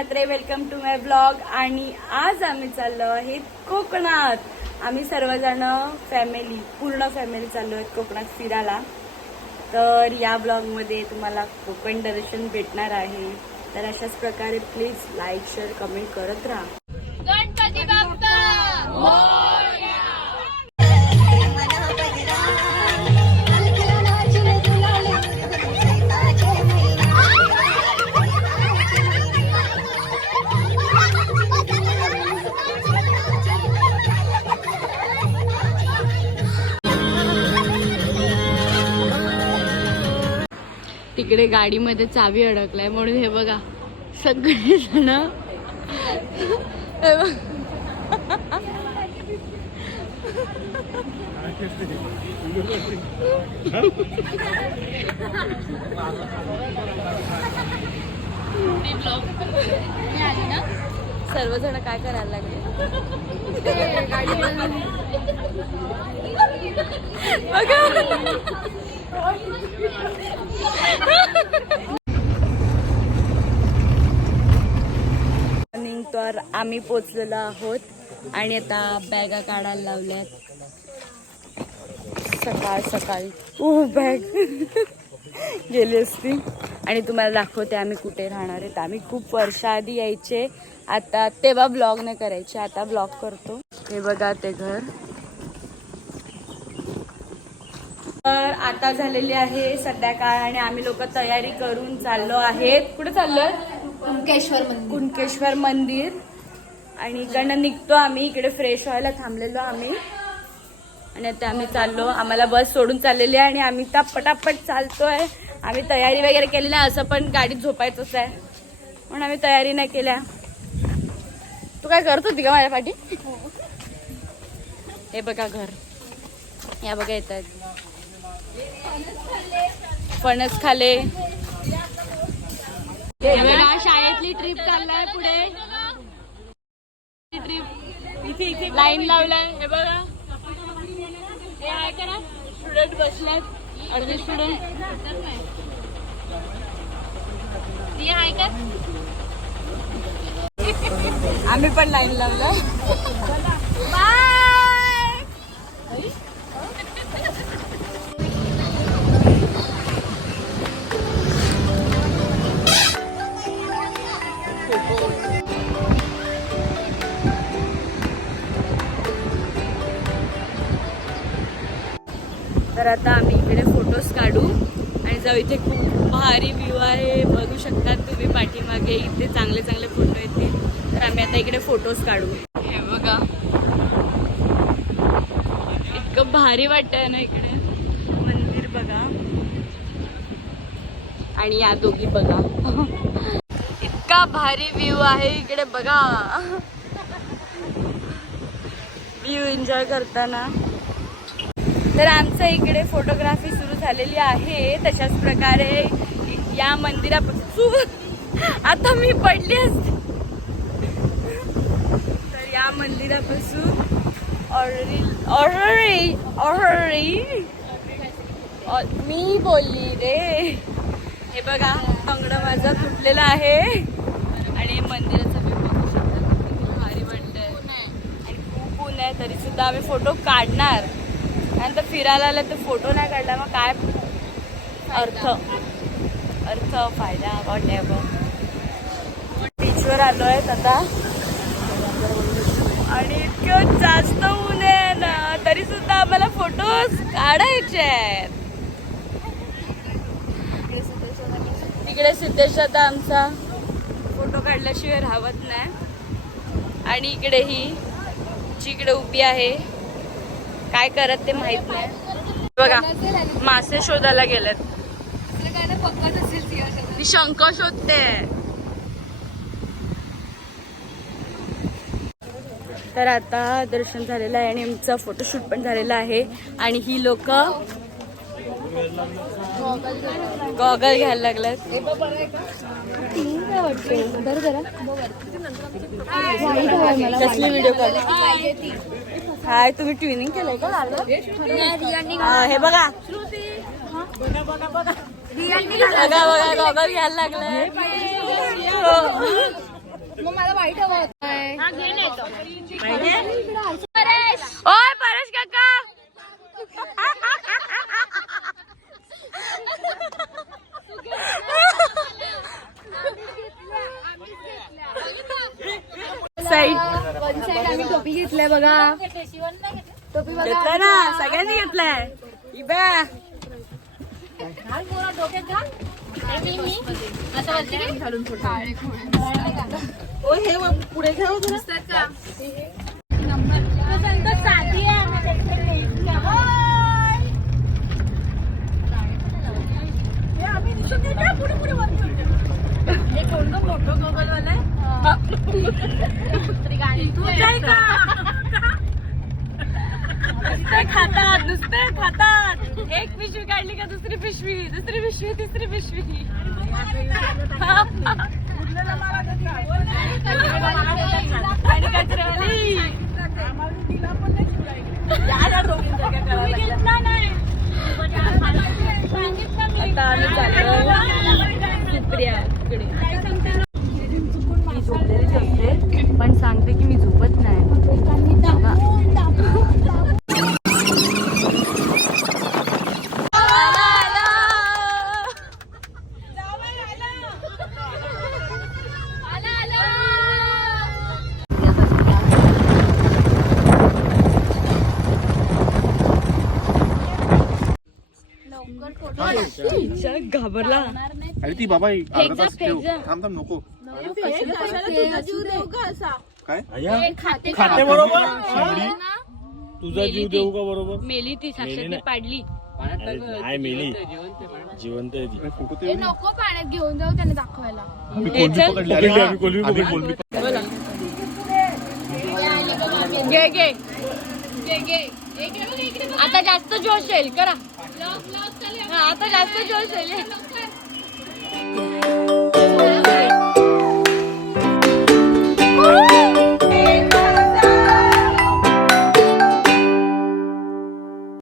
Mhatre welcome to my blog आणि आज आम्ही चाललो आहे कोकणात. आम्ही सर्वजण फॅमिली पूर्ण फॅमिली चाललो आहेत कोकणात फिरायला. तर या ब्लॉगमध्ये तुम्हाला कोकण दर्शन भेटणार आहे. तर अशाच प्रकारे प्लीज लाईक शेअर कमेंट करत राहा. इकडे गाडीमध्ये चावी अडकलाय म्हणून हे बघा सगळे जण सर्वजण काय करायला लागले? मॉर्निंग तर आम्ही पोचलेलो आहोत आणि आता बॅगा काढायला लावल्यात. सकाळ सकाळी. ओ बॅग. गेली असती. आणि तुम्हाला दाखवते आम्ही कुठे राहणार आहेत. आम्ही खूप वर्षाआधी यायचे. आता तेव्हा ब्लॉग नाही करायचे. आता ब्लॉग करतो. हे बघा ते घर. तर आता झालेली आहे संध्याकाळ आणि आम्ही लोक तयारी करून चाललो आहेत. कुठे चाललोय? कुंकेश्वर मंदिर. कुणकेश्वर मंदिर. आणि इकडनं निघतो आम्ही. इकडे फ्रेश व्हायला थांबलेलो आम्ही. आणि आता आम्ही चाललो. आम्हाला बस सोडून चाललेली आहे आणि आम्ही त्या पटापट चालतोय. आम्ही तयारी वगैरे केली नाही असं पण गाडीत झोपायचंच आहे. म्हणून आम्ही तयारी नाही केल्या. तू काय करत होती का माझ्या पाठी हे बघा घर. या बघा येत आहेत फणस खाले. शाळेतली ट्रिप चाललाय पुढे. ट्रिप इथे इथे लाईन लावलाय. हे बघा. हे आहे करा स्टुडंट बसल्यात अर्धे स्टुडंट आहे का? आम्ही पण लाईन लावलं तर आता आम्ही इकडे फोटोज काढू. आणि जाऊ इथे खूप भारी व्ह्यू आहे. बघू शकता तुम्ही पाठीमागे. इथे चांगले चांगले फोटो येतील. तर आम्ही आता इकडे फोटोज काढू. हे बघा. इतकं भारी वाटतंय ना इकडे. मंदिर बघा. आणि या दोघी बघा. इतका भारी व्ह्यू आहे इकडे बघा. व्ह्यू एन्जॉय करताना. तर आमचं इकडे फोटोग्राफी सुरू झालेली आहे. तशाच प्रकारे या मंदिरापासून आता मी पडली असते. तर या मंदिरापासून ऑररी ऑररी ऑर्डरी मी बोलली रे. हे बघा अंगड माझा तुटलेला आहे. आणि मंदिराचं मी बघू शकतो. भारी वाटतंय. आणि खूप ऊन आहे तरी सुद्धा आम्ही फोटो काढणार. नंतर फिरायला आलं तर फोटो नाही काढला. मग काय अर्थ? अर्थ फायदा वॉट एव्हर बीचवर आलो आहेत आता. आणि इतकं जास्त ऊन आहे ना तरी सुद्धा आम्हाला फोटोज काढायचे आहेत. तिकडे सिद्धेश्वर आमचा फोटो काढल्याशिवाय राहत नाही. आणि इकडे ही जी इकडे उभी आहे काय करत ते माहीत नाही. बघा मासे शोधायला गेलेत. ती शंख शोधते. तर आता दर्शन झालेलं आहे आणि आमचा फोटोशूट पण झालेला आहे. आणि ही लोक गॉगल घ्यायला लागलात. कसली व्हिडिओ कॉल हाय तुम्ही ट्विनिंग केलंय का लालं हे बघा. बघा बघा गॉगल घ्यायला लागलाय. मग मला वाईट हवं ओय परेश काका. साईड. वन साईड आम्ही टोपी घेतलाय बघा. टोपी बघा. घेतलाय ना सगळ्यांनी घेतलाय. इबा. ओ हे व- पुढे घ्या हो जरा. आहे? तू नुसते खातात नुसते खातात एक पिशवी काढली का दुसरी पिशवी दुसरी पिशवी तिसरी पिशवी आणि कचऱ्यावाली. याला दोघी जागा करावं लागलं. आता आम्ही चाललोय सुप्रियाकडे. मी झोपलेलीच असते पण सांगते की मी झोपत नाही बघा. आला, आला. आला, आला. लवकर फोटो चल, घाबरला. अरे ती बाबा एक अर्धा तास फेक ठेव जा. थांब थांब नको. काय? खाते खाते बरोबर. शेंबडी तुझा जीव देऊ का बरोबर? मेली ती साक्षात नाही. पाडली. अरे नाही मेली. जिवंत आहे ती. अरे फोटो हे ते नको पाण्यात घेऊन जाऊ त्याने दाखवायला. आम्ही कोलबी चल. पकडली अरे पकडली, हा. आम्ही कोलबी आम्ही पकडली. कोलबी बोला घे घे. घे घे. आता जास्त जोश येईल करा. आता जास्त जोश येईल.